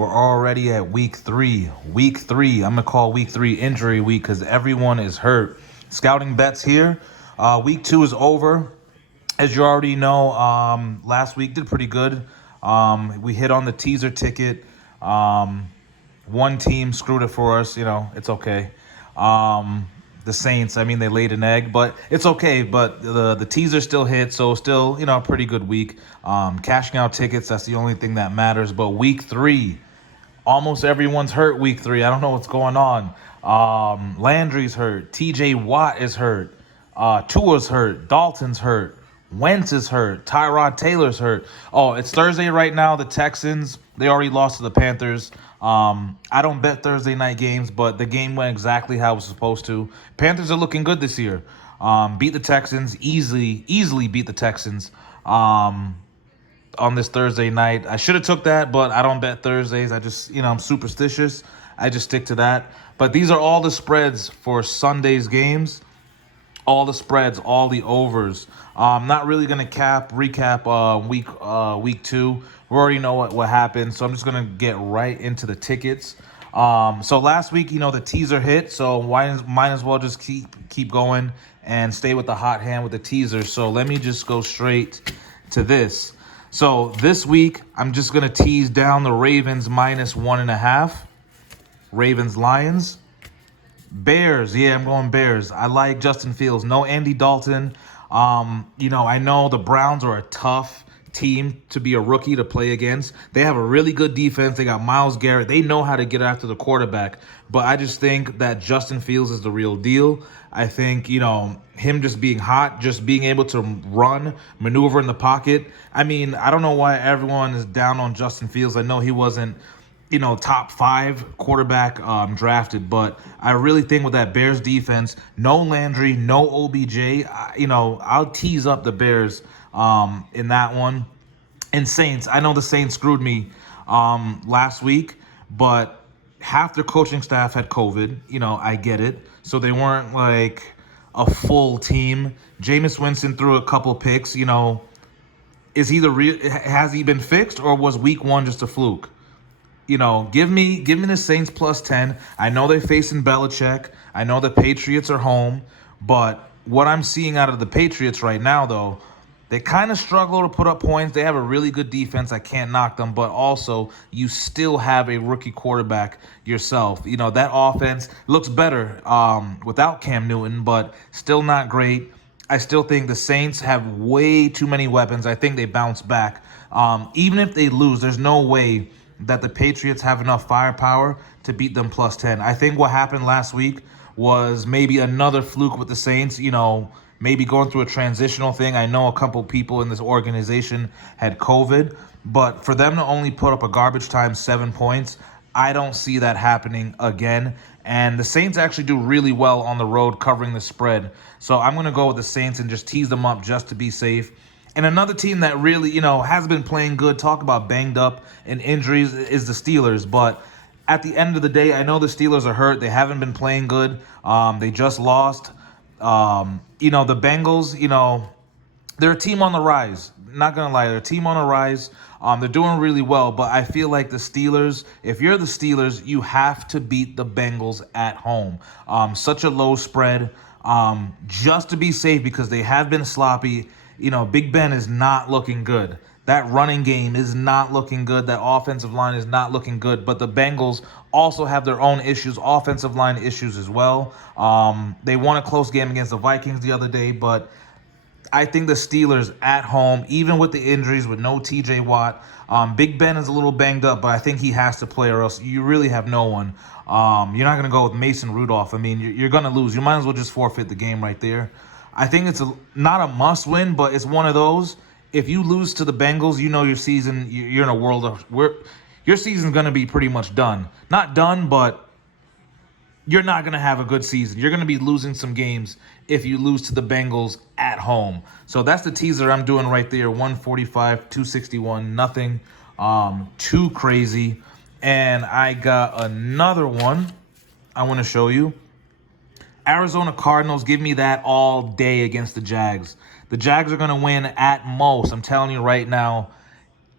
We're already at week 3. Week 3. I'm going to call week 3 injury week because everyone is hurt. Scouting bets here. Week 2 is over. As you already know, last week did pretty good. We hit on the teaser ticket. One team screwed it for us. It's okay. The Saints, they laid an egg, but it's okay. But the teaser still hit, so still, a pretty good week. Cashing out tickets, that's the only thing that matters. But week 3, almost everyone's hurt week 3. I don't know what's going on. Landry's hurt. TJ Watt is hurt. Tua's hurt. Dalton's hurt. Wentz is hurt. Tyrod Taylor's hurt. Oh, it's Thursday right now. The Texans, they already lost to the Panthers. I don't bet Thursday night games, but the game went exactly how it was supposed to. Panthers are looking good this year. Beat the Texans, easily beat the Texans on this Thursday night. I should have took that, but I don't bet Thursdays. I just, I'm superstitious. I just stick to that. But these are all the spreads for Sunday's games. All the spreads, all the overs. I'm not really going to recap week 2. We already know what happened, so I'm just going to get right into the tickets. So last week, the teaser hit, so might as well just keep going and stay with the hot hand with the teaser. So let me just go straight to this. So this week, I'm just going to tease down the Ravens -1.5. Ravens-Lions. Bears, yeah, I'm going Bears. I like Justin Fields. No Andy Dalton. I know the Browns are a tough team to be a rookie to play against. They have a really good defense. They got Myles Garrett. They know how to get after the quarterback. But I just think that Justin Fields is the real deal. I think, him just being hot, just being able to run, maneuver in the pocket. I don't know why everyone is down on Justin Fields. I know he wasn't top 5 quarterback drafted. But I really think with that Bears defense, no Landry, no OBJ, I'll tease up the Bears in that one. And Saints, I know the Saints screwed me last week, but half their coaching staff had COVID. I get it. So they weren't like a full team. Jameis Winston threw a couple picks. Is he has he been fixed, or was week 1 just a fluke? Give me the Saints +10. I know they're facing Belichick. I know the Patriots are home. But what I'm seeing out of the Patriots right now, though, they kind of struggle to put up points. They have a really good defense. I can't knock them. But also, you still have a rookie quarterback yourself. That offense looks better without Cam Newton, but still not great. I still think the Saints have way too many weapons. I think they bounce back. Even if they lose, there's no way that the Patriots have enough firepower to beat them +10. I think what happened last week was maybe another fluke with the Saints, maybe going through a transitional thing. I know a couple people in this organization had COVID, but for them to only put up a garbage time 7 points, I don't see that happening again. And the Saints actually do really well on the road covering the spread. So I'm going to go with the Saints and just tease them up just to be safe. And another team that really, has been playing good, talk about banged up and injuries, is the Steelers. But at the end of the day, I know the Steelers are hurt. They haven't been playing good. They just lost. The Bengals, they're a team on the rise. Not going to lie, they're a team on the rise. They're doing really well. But I feel like the Steelers, if you're the Steelers, you have to beat the Bengals at home. Such a low spread, just to be safe, because they have been sloppy. Big Ben is not looking good. That running game is not looking good. That offensive line is not looking good. But the Bengals also have their own issues, offensive line issues as well. They won a close game against the Vikings the other day, but I think the Steelers at home, even with the injuries, with no TJ Watt, Big Ben is a little banged up, but I think he has to play or else you really have no one. You're not going to go with Mason Rudolph. You're going to lose. You might as well just forfeit the game right there. I think it's not a must-win, but it's one of those. If you lose to the Bengals, your season, you're in a world of your season's going to be pretty much done. Not done, but you're not going to have a good season. You're going to be losing some games if you lose to the Bengals at home. So that's the teaser I'm doing right there. 145, 261, nothing too crazy. And I got another one I want to show you. Arizona Cardinals, give me that all day against the Jags. The Jags are going to win at most, I'm telling you right now,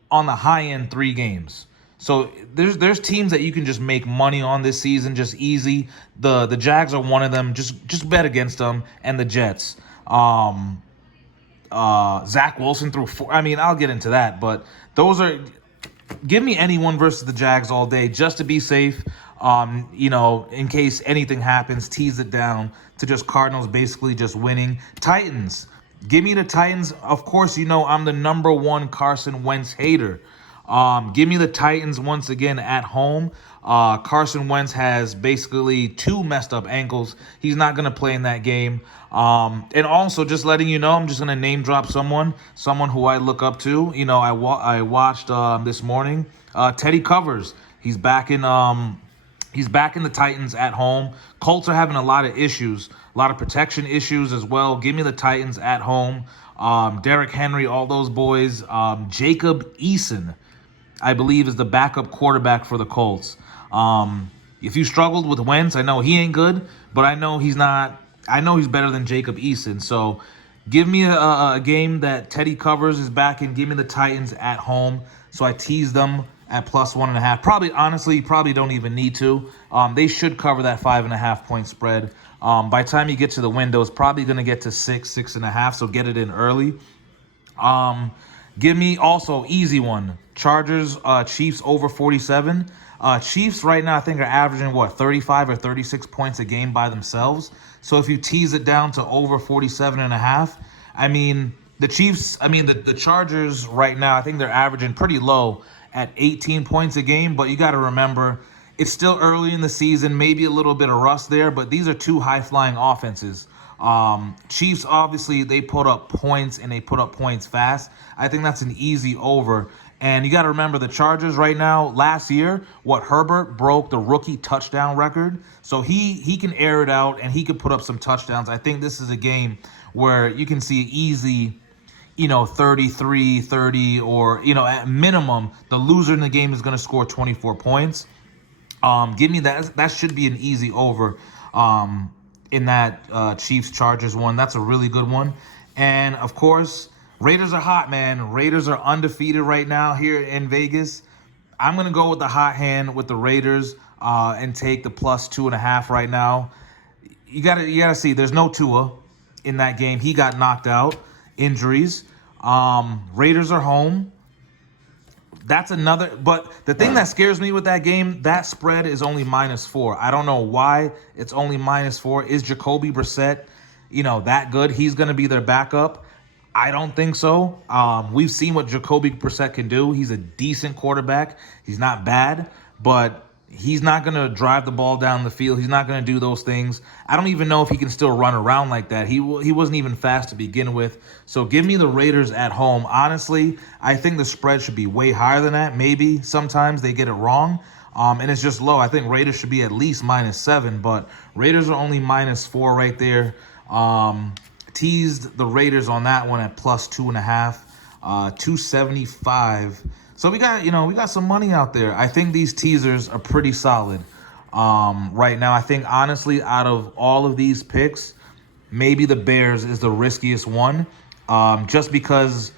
on the high end 3 games. So there's teams that you can just make money on this season, just easy. The Jags are one of them. Just bet against them, and the Jets. Zach Wilson threw four. I mean, I'll get into that, but those are. Give me anyone versus the Jags all day just to be safe. In case anything happens, tease it down to just Cardinals basically just winning. Titans. Give me the Titans. Of course, I'm the number one Carson Wentz hater. Give me the Titans once again at home. Carson Wentz has basically two messed up ankles. He's not going to play in that game. And also, just letting you know, I'm just going to name drop someone who I look up to. I watched this morning. Teddy Covers. He's back in the Titans at home. Colts are having a lot of issues, a lot of protection issues as well. Give me the Titans at home. Derrick Henry, all those boys. Jacob Eason, I believe, is the backup quarterback for the Colts. If you struggled with Wentz, I know he ain't good, but I know he's not. I know he's better than Jacob Eason. So give me a game that Teddy Covers is back in. Give me the Titans at home. So I tease them at plus 1.5. Probably don't even need to. They should cover that 5.5 point spread. By the time you get to the window, it's probably going to get to 6.5. So get it in early. Give me also easy one. Chargers, Chiefs over 47. Chiefs right now I think are averaging 35 or 36 points a game by themselves. So if you tease it down to over 47.5, I mean the Chargers right now I think they're averaging pretty low at 18 points a game. But you got to remember it's still early in the season, maybe a little bit of rust there. But these are two high flying offenses. Chiefs, obviously, they put up points and they put up points fast. I think that's an easy over. And you got to remember the Chargers right now, last year, Herbert broke the rookie touchdown record. So he can air it out and he can put up some touchdowns. I think this is a game where you can see easy, 33, 30, or, at minimum, the loser in the game is going to score 24 points. Give me that. That should be an easy over. In that Chiefs-Chargers one. That's a really good one. And, of course, Raiders are hot, man. Raiders are undefeated right now here in Vegas. I'm going to go with the hot hand with the Raiders and take the plus 2.5 right now. You gotta see, there's no Tua in that game. He got knocked out. Injuries. Raiders are home. That's another, but the thing that scares me with that game, that spread is only -4. I don't know why it's only -4. Is Jacoby Brissett, that good? He's going to be their backup? I don't think so. We've seen what Jacoby Brissett can do. He's a decent quarterback. He's not bad, but he's not going to drive the ball down the field. He's not going to do those things. I don't even know if he can still run around like that. He wasn't even fast to begin with. So give me the Raiders at home. Honestly, I think the spread should be way higher than that. Maybe sometimes they get it wrong, and it's just low. I think Raiders should be at least -7, but Raiders are only -4 right there. Teased the Raiders on that one at plus 2.5, 275. So we got some money out there. I think these teasers are pretty solid right now. I think, honestly, out of all of these picks, maybe the Bears is the riskiest one just because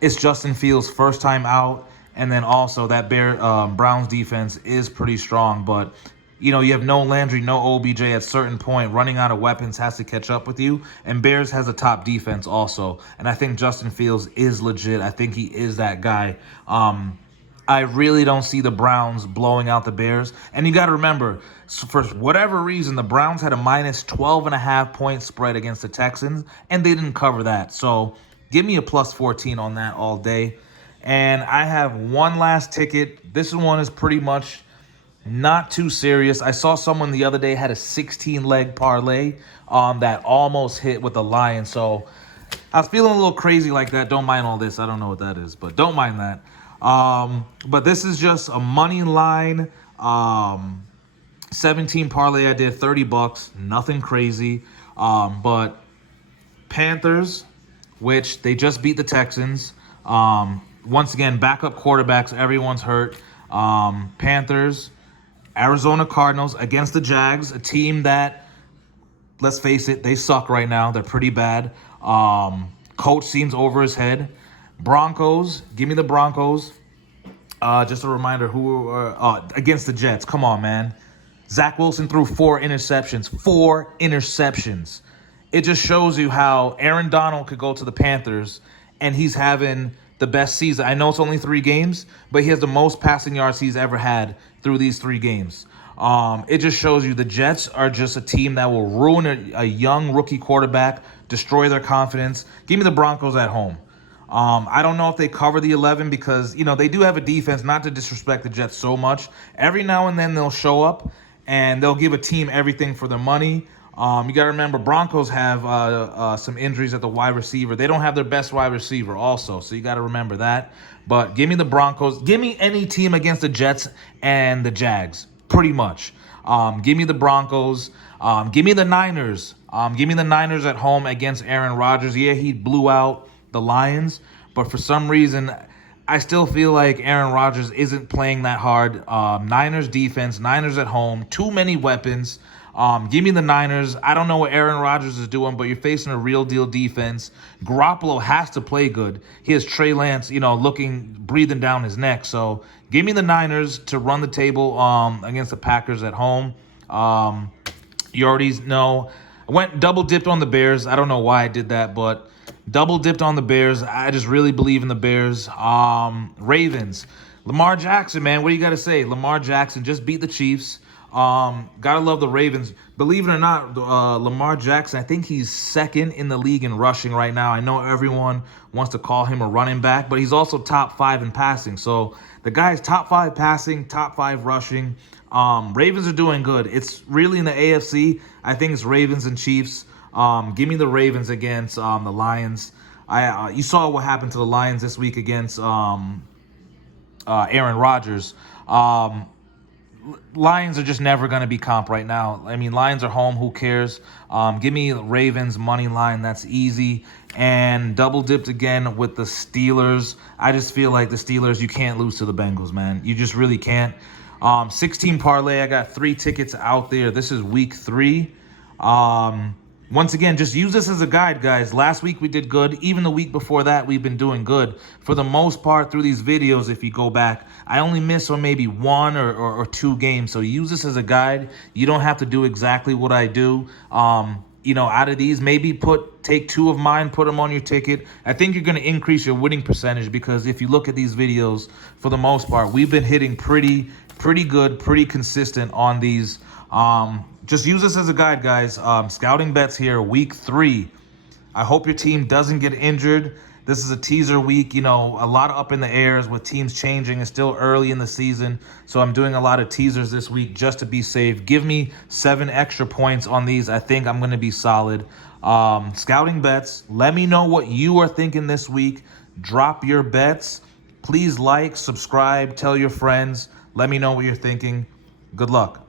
it's Justin Fields' first time out. And then also that Browns defense is pretty strong. But, you have no Landry, no OBJ at a certain point. Running out of weapons has to catch up with you. And Bears has a top defense also. And I think Justin Fields is legit. I think he is that guy. I really don't see the Browns blowing out the Bears. And you got to remember, for whatever reason, the Browns had a -12.5 point spread against the Texans, and they didn't cover that. So give me a plus 14 on that all day. And I have one last ticket. This one is pretty much not too serious. I saw someone the other day had a 16-leg parlay that almost hit with the Lions. So I was feeling a little crazy like that. Don't mind all this. I don't know what that is, but don't mind that. But this is just a money line 17 parlay. I did $30, nothing crazy. But Panthers, which they just beat the Texans. Once again, backup quarterbacks, everyone's hurt. Panthers, Arizona Cardinals against the Jags, a team that, let's face it, they suck right now. They're pretty bad. Coach seems over his head. Broncos, give me the Broncos. Just a reminder, against the Jets. Come on, man. Zach Wilson threw 4 interceptions. 4 interceptions. It just shows you how Aaron Donald could go to the Panthers and he's having the best season. I know it's only 3 games, but he has the most passing yards he's ever had through these 3 games. It just shows you the Jets are just a team that will ruin a young rookie quarterback, destroy their confidence. Give me the Broncos at home. I don't know if they cover the 11 because, they do have a defense, not to disrespect the Jets so much. Every now and then they'll show up and they'll give a team everything for their money. You got to remember, Broncos have some injuries at the wide receiver. They don't have their best wide receiver also, so you got to remember that. But give me the Broncos. Give me any team against the Jets and the Jags, pretty much. Give me the Broncos. Give me the Niners. Give me the Niners at home against Aaron Rodgers. Yeah, he blew out the Lions, but for some reason, I still feel like Aaron Rodgers isn't playing that hard. Niners defense, Niners at home, too many weapons. Give me the Niners. I don't know what Aaron Rodgers is doing, but you're facing a real deal defense. Garoppolo has to play good. He has Trey Lance, breathing down his neck. So give me the Niners to run the table against the Packers at home. You already know. I went double dipped on the Bears. I don't know why I did that, but double dipped on the Bears. I just really believe in the Bears. Ravens. Lamar Jackson, man. What do you got to say? Lamar Jackson just beat the Chiefs. Gotta love the Ravens. Believe it or not, Lamar Jackson, I think he's second in the league in rushing right now. I know everyone wants to call him a running back, but he's also top 5 in passing. So the guy's top 5 passing, top 5 rushing. Ravens are doing good. It's really in the AFC. I think it's Ravens and Chiefs. Give me the Ravens against the Lions. You saw what happened to the Lions this week against Aaron Rodgers. Lions are just never going to be comp right now. I mean, Lions are home. Who cares? Give me Ravens money line. That's easy. And double dipped again with the Steelers. I just feel like the Steelers, you can't lose to the Bengals, man. You just really can't. 16 parlay. I got 3 tickets out there. This is week 3. Once again, just use this as a guide, guys. Last week we did good. Even the week before that, we've been doing good. For the most part, through these videos, if you go back, I only miss on maybe 1 or 2 games. So use this as a guide. You don't have to do exactly what I do. Out of these, maybe take 2 of mine, put them on your ticket. I think you're going to increase your winning percentage because if you look at these videos, for the most part, we've been hitting pretty good, pretty consistent on these. Just use this as a guide, guys. Scoutingbets here, week 3. I hope your team doesn't get injured. This is a teaser week, a lot up in the airs with teams changing. It's still early in the season, so I'm doing a lot of teasers this week just to be safe. Give me 7 extra points on these. I think I'm going to be solid. Scoutingbets, let me know what you are thinking this week. Drop your bets. Please like, subscribe, tell your friends. Let me know what you're thinking. Good luck.